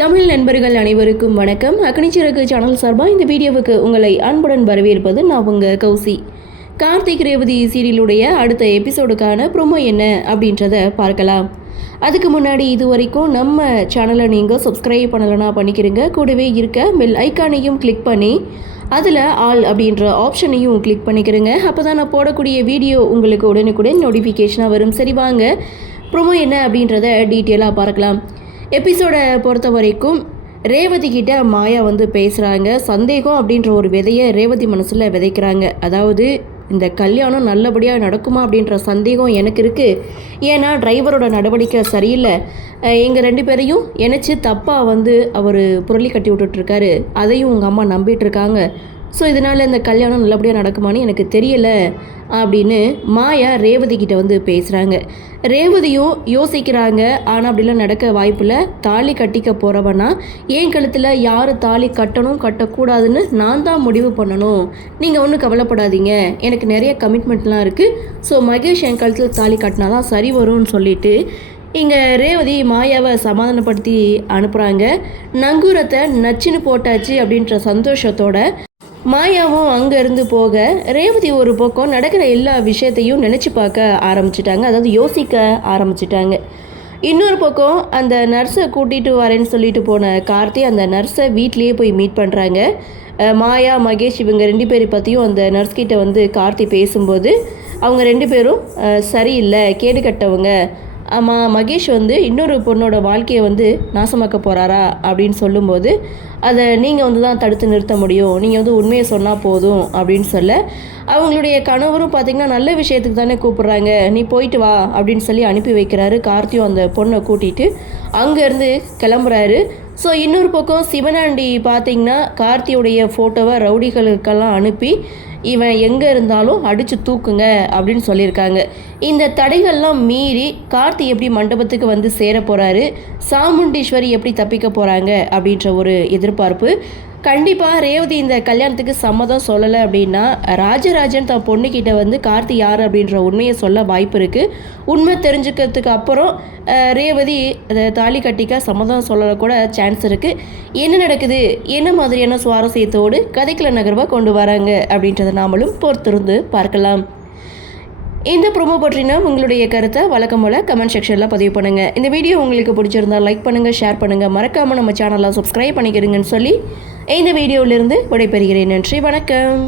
தமிழ் நண்பர்கள் அனைவருக்கும் வணக்கம். அக்னிச்சிறகு சேனல் சார்பாக இந்த வீடியோவுக்கு உங்களை அன்புடன் வரவேற்பது நான் உங்கள் கௌசி. கார்த்திக் ரேவதி சீரியலுடைய அடுத்த எபிசோடுக்கான ப்ரோமோ என்ன அப்படின்றத பார்க்கலாம். அதுக்கு முன்னாடி இது வரைக்கும் நம்ம சேனலை நீங்கள் சப்ஸ்கிரைப் பண்ணலைன்னா பண்ணிக்கிறீங்க. கூடவே இருக்க பெல் ஐக்கானையும் கிளிக் பண்ணி அதில் ஆல் அப்படின்ற ஆப்ஷனையும் கிளிக் பண்ணிக்கிறேங்க. அப்போ தான் நான் போடக்கூடிய வீடியோ உங்களுக்கு உடனுக்குடன் நோட்டிஃபிகேஷனாக வரும். சரி வாங்க ப்ரோமோ என்ன அப்படின்றத டீட்டெயிலாக பார்க்கலாம். எபிசோடை பொறுத்த வரைக்கும் ரேவதி கிட்ட மாயா பேசுகிறாங்க. சந்தேகம் அப்படின்ற ஒரு விதையை ரேவதி மனசில் விதைக்கிறாங்க. அதாவது இந்த கல்யாணம் நல்லபடியாக நடக்குமா அப்படின்ற சந்தேகம் எனக்கு இருக்குது. ஏன்னா டிரைவரோட நடவடிக்கை சரியில்லை. எங்கள் 2 பேரையும் இணைச்சி தப்பாக அவர் புரளி கட்டி விட்டுட்ருக்காரு. அதையும் உங்கள் அம்மா நம்பிட்டுருக்காங்க. ஸோ இதனால் இந்த கல்யாணம் நல்லபடியாக நடக்குமான்னு எனக்கு தெரியலை அப்படின்னு மாயா ரேவதி கிட்ட பேசுகிறாங்க. ரேவதியும் யோசிக்கிறாங்க. ஆனால் அப்படிலாம் நடக்க வாய்ப்பில்லை. தாலி கட்டிக்க போகிறவனா என் கழுத்தில் யார் தாலி கட்டணும் கட்டக்கூடாதுன்னு நான் தான் முடிவு பண்ணணும். நீங்கள் ஒன்றும் கவலைப்படாதீங்க, எனக்கு நிறைய கமிட்மெண்ட்லாம் இருக்குது. ஸோ மகேஷ் என் கழுத்தில் தாலி கட்டினா தான் சரி வரும்னு சொல்லிட்டு இங்கே ரேவதி மாயாவை சமாதானப்படுத்தி அனுப்புகிறாங்க. நங்கூரத்தை நச்சுன்னு போட்டாச்சு அப்படின்ற சந்தோஷத்தோட மாயாவும் அங்கேருந்து போக ரேவதி ஒரு பக்கம் நடக்கிற எல்லா விஷயத்தையும் நினச்சி பார்க்க ஆரம்பிச்சிட்டாங்க. அதாவது யோசிக்க ஆரம்பிச்சிட்டாங்க. இன்னொரு பக்கம் அந்த நர்ஸை கூட்டிகிட்டு வரேன்னு சொல்லிட்டு போன கார்த்தி அந்த நர்ஸை வீட்லேயே போய் மீட் பண்ணுறாங்க. மாயா மகேஷ் இவங்க 2 பேரை பற்றியும் அந்த நர்ஸ்கிட்ட கார்த்தி பேசும்போது அவங்க 2 பேரும் சரியில்லை, கேடு கட்டவங்க. ஆமாம், மகேஷ் இன்னொரு பொண்ணோட வாழ்க்கையை நாசமாக்க போகிறாரா அப்படின்னு சொல்லும்போது அதை நீங்கள் தான் தடுத்து நிறுத்த முடியும், நீங்கள் உண்மையை சொன்னால் போதும் அப்படின்னு சொல்ல அவங்களுடைய கணவரும் பார்த்திங்கன்னா நல்ல விஷயத்துக்கு தானே கூப்பிட்றாங்க, நீ போயிட்டு வா அப்படின்னு சொல்லி அனுப்பி வைக்கிறாரு. கார்த்தியும் அந்த பொண்ணை கூட்டிகிட்டு அங்கேருந்து கிளம்புறாரு. ஸோ இன்னொரு பக்கம் சிவனாண்டி பார்த்திங்கன்னா கார்த்தியுடைய ஃபோட்டோவை ரவுடிகளுக்கெல்லாம் அனுப்பி இவன் எங்கே இருந்தாலும் அடித்து தூக்குங்க அப்படின்னு சொல்லியிருக்காங்க. இந்த தடைகள்லாம் மீறி கார்த்தி எப்படி மண்டபத்துக்கு சேர போகிறாரு, சாமுண்டீஸ்வரி எப்படி தப்பிக்க போகிறாங்க அப்படின்ற ஒரு எதிர்பார்ப்பு. கண்டிப்பாக ரேவதி இந்த கல்யாணத்துக்கு சம்மதம் சொல்லலை அப்படின்னா ராஜராஜன் தான் பொண்ணுக்கிட்ட கார்த்தி யார் அப்படின்ற உண்மையை சொல்ல வாய்ப்பு இருக்குது. உண்மை தெரிஞ்சுக்கிறதுக்கு அப்புறம் ரேவதி தாலி கட்டிக்க சம்மதம் சொல்ல கூட சான்ஸ் இருக்குது. என்ன நடக்குது, என்ன மாதிரியான சுவாரஸ்யத்தோடு கதைக்குள்ள நகர்வாக கொண்டு வராங்க அப்படின்றத நாமளும் பொறுத்திருந்து பார்க்கலாம். இந்த ப்ரோமோ பற்றினா உங்களுடைய கருத்தை வழக்கம் போல் கமெண்ட் செக்ஷனில் பதிவு பண்ணுங்கள். இந்த வீடியோ உங்களுக்கு பிடிச்சிருந்தால் லைக் பண்ணுங்கள், ஷேர் பண்ணுங்கள், மறக்காமல் நம்ம சேனலை சப்ஸ்கிரைப் பண்ணிக்கிறீங்கன்னு சொல்லி இந்த வீடியோவிலிருந்து விடைபெறுகிறேன். நன்றி, வணக்கம்.